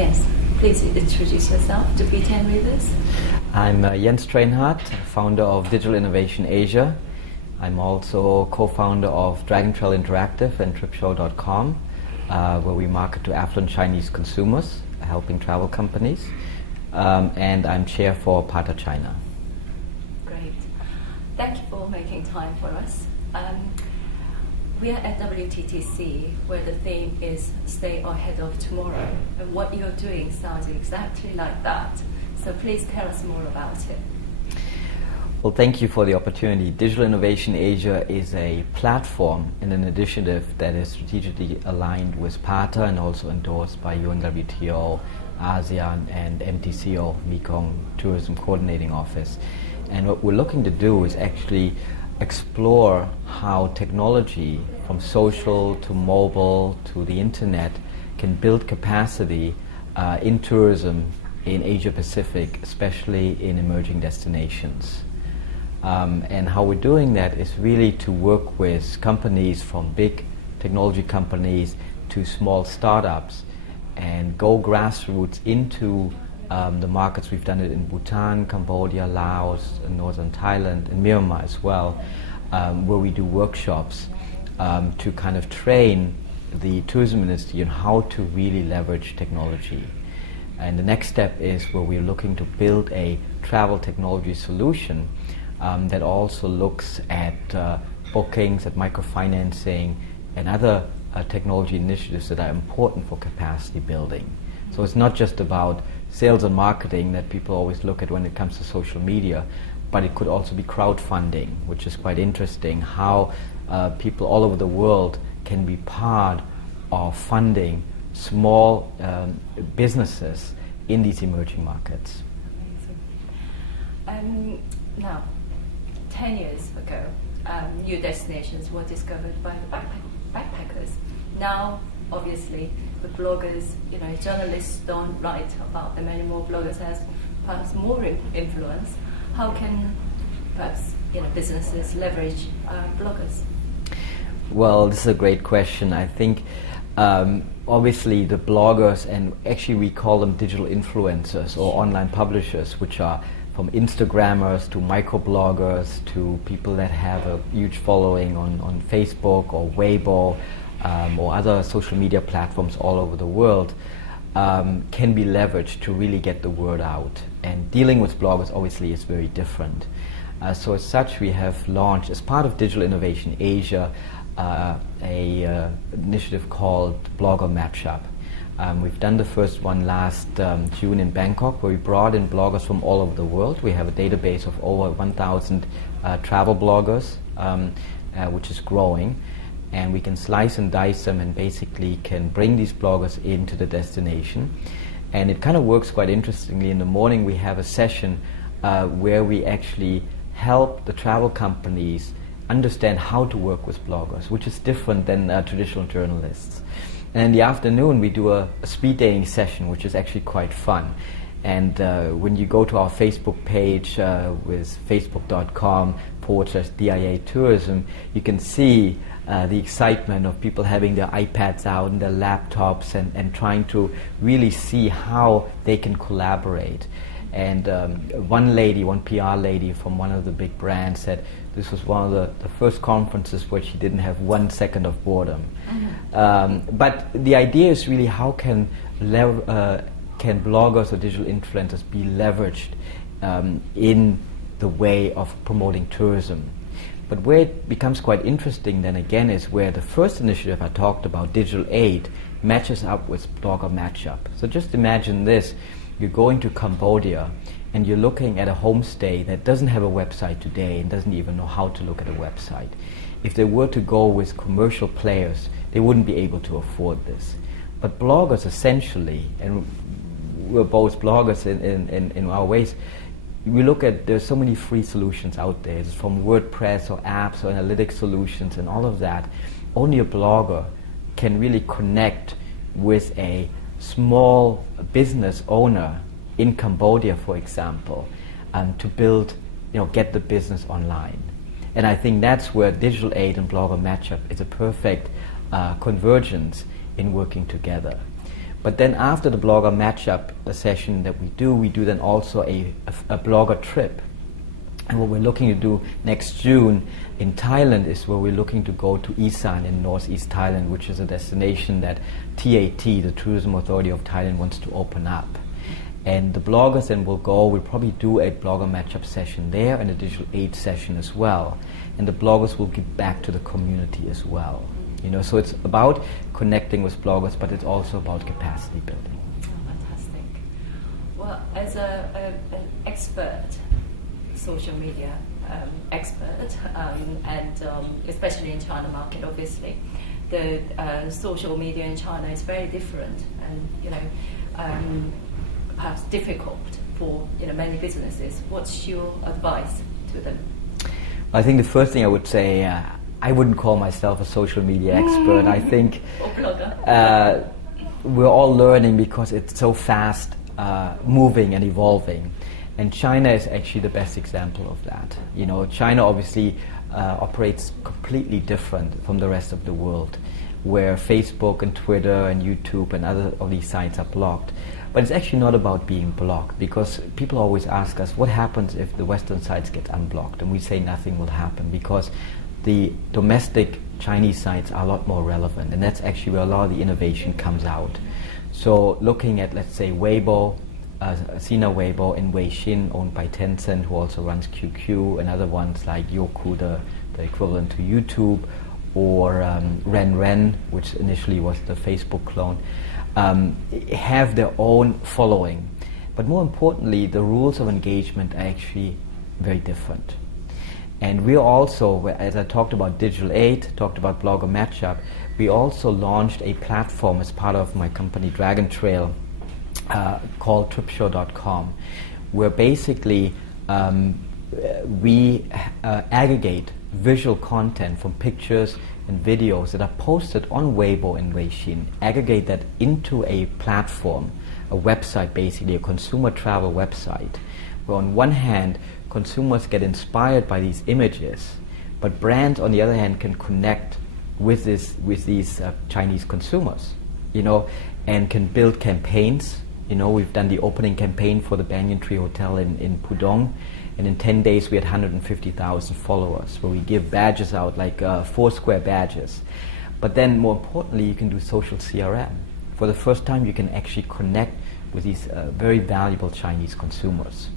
Jens, please introduce yourself to B10 readers. I'm Jens Thraenhart, founder of Digital Innovation Asia. I'm also co-founder of Dragon Trail Interactive and TripShow.com, where we market to affluent Chinese consumers, helping travel companies. And I'm chair for PATA China. Great. Thank you for making time for us. We are at WTTC, where the theme is Stay Ahead of Tomorrow. And what you're doing sounds exactly like that. So please tell us more about it. Well, thank you for the opportunity. Digital Innovation Asia is a platform and an initiative that is strategically aligned with PATA and also endorsed by UNWTO, ASEAN, and MTCO, Mekong Tourism Coordinating Office. And what we're looking to do is actually explore how technology, from social to mobile to the internet, can build capacity in tourism in Asia Pacific, especially in emerging destinations. And how we're doing that is really to work with companies, from big technology companies to small startups, and go grassroots into the markets. We've done it in Bhutan, Cambodia, Laos, northern Thailand, and Myanmar as well, where we do workshops to kind of train the tourism industry on how to really leverage technology. And the next step is where we're looking to build a travel technology solution that also looks at bookings, at microfinancing, and other technology initiatives that are important for capacity building. So it's not just about sales and marketing that people always look at when it comes to social media, but it could also be crowdfunding, which is quite interesting, how people all over the world can be part of funding small businesses in these emerging markets. Now, 10 years ago, new destinations were discovered by the backpackers. Now, obviously, the bloggers, journalists don't write about them anymore. Bloggers has perhaps more influence. How can perhaps businesses leverage bloggers? Well, this is a great question. I think obviously the bloggers, and actually we call them digital influencers or online publishers, which are from Instagrammers to microbloggers to people that have a huge following on Facebook or Weibo or other social media platforms all over the world, can be leveraged to really get the word out. And dealing with bloggers obviously is very different. So as such, we have launched, as part of Digital Innovation Asia, a initiative called Blogger Matchup. We've done the first one last June in Bangkok, where we brought in bloggers from all over the world. We have a database of over 1,000 travel bloggers, which is growing. And we can slice and dice them and basically can bring these bloggers into the destination. And it kind of works quite interestingly. In the morning we have a session where we actually help the travel companies understand how to work with bloggers, which is different than traditional journalists. And in the afternoon we do a speed dating session, which is actually quite fun. And when you go to our Facebook page with facebook.com/DIA Tourism, you can see the excitement of people having their iPads out and their laptops and trying to really see how they can collaborate. And one PR lady from one of the big brands said this was one of the first conferences where she didn't have 1 second of boredom. But the idea is really how can bloggers or digital influencers be leveraged in the way of promoting tourism. But where it becomes quite interesting then again is where the first initiative I talked about, Digital Aid, matches up with Blogger Matchup. So just imagine this, you're going to Cambodia and you're looking at a homestay that doesn't have a website today and doesn't even know how to look at a website. If they were to go with commercial players, they wouldn't be able to afford this. But bloggers essentially, and we're both bloggers in our ways, we look at, there's so many free solutions out there, it's from WordPress or apps or analytics solutions and all of that. Only a blogger can really connect with a small business owner in Cambodia, for example, to build, get the business online. And I think that's where Digital Aid and Blogger Matchup is a perfect convergence in working together. But then after the blogger matchup session that we do then also a blogger trip. And what we're looking to do next June in Thailand is where we're looking to go to Isan in northeast Thailand, which is a destination that TAT, the Tourism Authority of Thailand, wants to open up. And the bloggers then will go, we'll probably do a blogger matchup session there and a digital aid session as well. And the bloggers will give back to the community as well. So it's about connecting with bloggers, but it's also about capacity building. Oh, fantastic. Well, as an expert, social media expert, and especially in China market, obviously, the social media in China is very different, and perhaps difficult for many businesses. What's your advice to them? I think the first thing I would say, I wouldn't call myself a social media expert. I think or blogger. We're all learning because it's so fast moving and evolving. And China is actually the best example of that. China obviously operates completely different from the rest of the world, where Facebook and Twitter and YouTube and other of these sites are blocked. But it's actually not about being blocked, because people always ask us, what happens if the Western sites get unblocked? And we say nothing will happen, because the domestic Chinese sites are a lot more relevant, and that's actually where a lot of the innovation comes out. So looking at, let's say, Weibo, Sina Weibo and Weixin, owned by Tencent, who also runs QQ, and other ones like Youku, the equivalent to YouTube, or Ren, which initially was the Facebook clone, have their own following. But more importantly, the rules of engagement are actually very different. And we also, as I talked about digital aid, talked about blogger matchup, we also launched a platform as part of my company Dragon Trail called tripshow.com, where basically we aggregate visual content from pictures and videos that are posted on Weibo and Weixin, aggregate that into a platform, a website, basically a consumer travel website, where on one hand consumers get inspired by these images, but brands on the other hand can connect with these Chinese consumers, and can build campaigns. We've done the opening campaign for the Banyan Tree Hotel in Pudong, and in 10 days we had 150,000 followers, where we give badges out, like 4-square badges. But then more importantly, you can do social CRM. For the first time, you can actually connect with these very valuable Chinese consumers.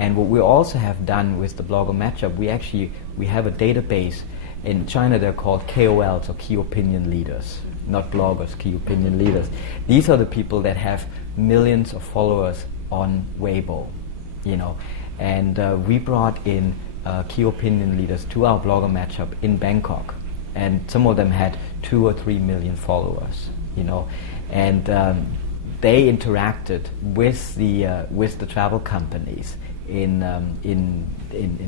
And what we also have done with the blogger matchup, we have a database. In China they're called KOLs, or key opinion leaders, not bloggers, key opinion leaders. These are the people that have millions of followers on Weibo, and we brought in key opinion leaders to our blogger matchup in Bangkok, and some of them had 2 or 3 million followers, and they interacted with the travel companies in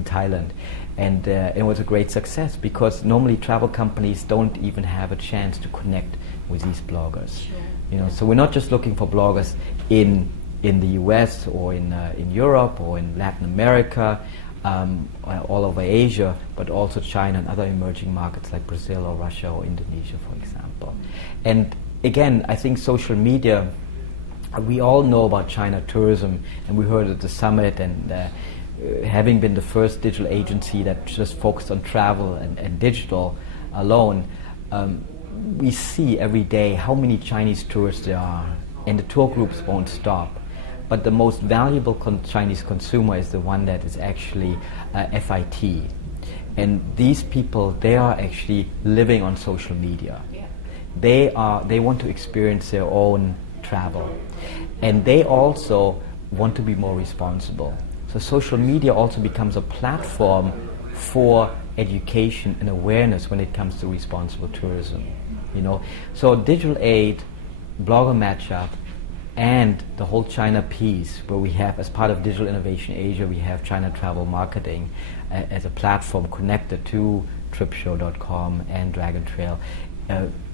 Thailand, and it was a great success, because normally travel companies don't even have a chance to connect with these bloggers. Sure. So we're not just looking for bloggers in the US or in Europe or in Latin America, all over Asia, but also China and other emerging markets like Brazil or Russia or Indonesia, for example. And again, I think social media, we all know about China tourism, and we heard at the summit, and having been the first digital agency that just focused on travel and digital alone, we see every day how many Chinese tourists there are, and the tour groups won't stop. But the most valuable Chinese consumer is the one that is actually FIT. And these people, they are actually living on social media. Yeah. They want to experience their own travel. And they also want to be more responsible. So social media also becomes a platform for education and awareness when it comes to responsible tourism. So digital aid, blogger matchup, and the whole China piece, where we have, as part of Digital Innovation Asia, we have China Travel Marketing as a platform connected to tripshow.com and Dragon Trail,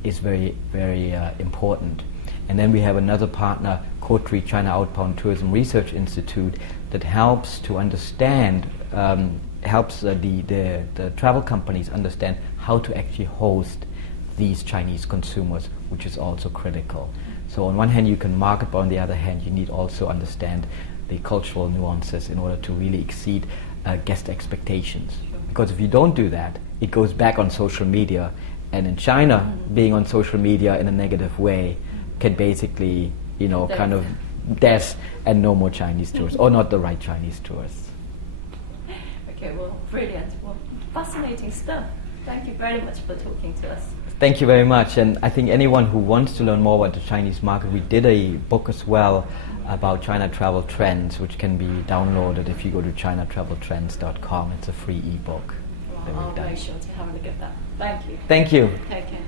is very, very important. And then we have another partner, Kotri, China Outbound Tourism Research Institute, that helps to understand, helps the travel companies understand how to actually host these Chinese consumers, which is also critical. So on one hand you can market, but on the other hand you need also understand the cultural nuances in order to really exceed guest expectations. Because if you don't do that, it goes back on social media, and in China, being on social media in a negative way can basically, kind of death and no more Chinese tourists, or not the right Chinese tourists. Okay, well, brilliant. Well, fascinating stuff. Thank you very much for talking to us. Thank you very much, and I think anyone who wants to learn more about the Chinese market, we did a book as well about China travel trends, which can be downloaded if you go to chinatraveltrends.com. It's a free ebook. Well, I'll make sure to have a look at that. Thank you. Thank you. Take care.